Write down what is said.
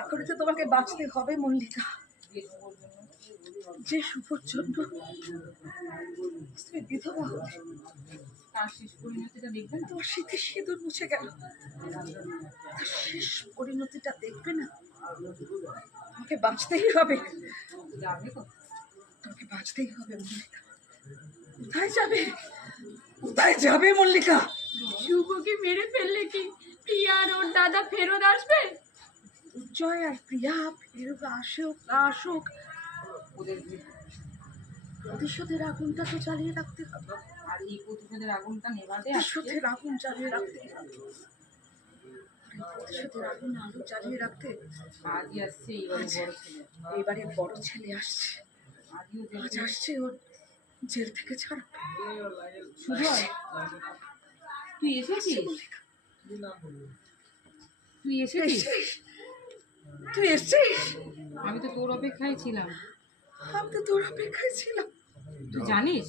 এখনই তো তোমাকে বাঁচতে হবে মল্লিকা, যে শুভর জন্য তুমি বিধবা হলে। তার শেষ পরিণতিটা দেখবেন তো? তোমার স্মৃতি সিঁদুর মুছে গেল, তার শেষ পরিণতিটা দেখবে না? তোমাকে বাঁচতেই হবে, যাবে তো? তোমাকে বাঁচতেই হবে মল্লিকা। কোথায় যাবে, কোথায় যাবে মল্লিকা? শুভকে মেরে ফেললে কি প্রিয়া আর ওর দাদা ফেরত আসবে? জয় আর প্রিয়া ফেরত আসুক না আসুক, ওদের প্রতিশোধের আগুনটা তো জ্বালিয়ে রাখতে হবে। আর এই প্রতিশোধের আগুনটা নেভাতে প্রতিশোধের আগুন জ্বালিয়ে রাখতে হবে। প্রতিশোধের আগুন আলো জ্বালিয়ে রাখতে আজই আসছে এইবারে বড় ছেলে। এইবারে বড় ছেলে আসছে, আজও আজ আসছে ওর জেল থেকে ছাড়া। সুজয়, তুই এসেছিস? তুই এসেছিস? তুই এসছিস? আমি তো তোর অপেক্ষায় ছিলাম। আমি তো তোর অপেক্ষায় ছিলাম। তুই জানিস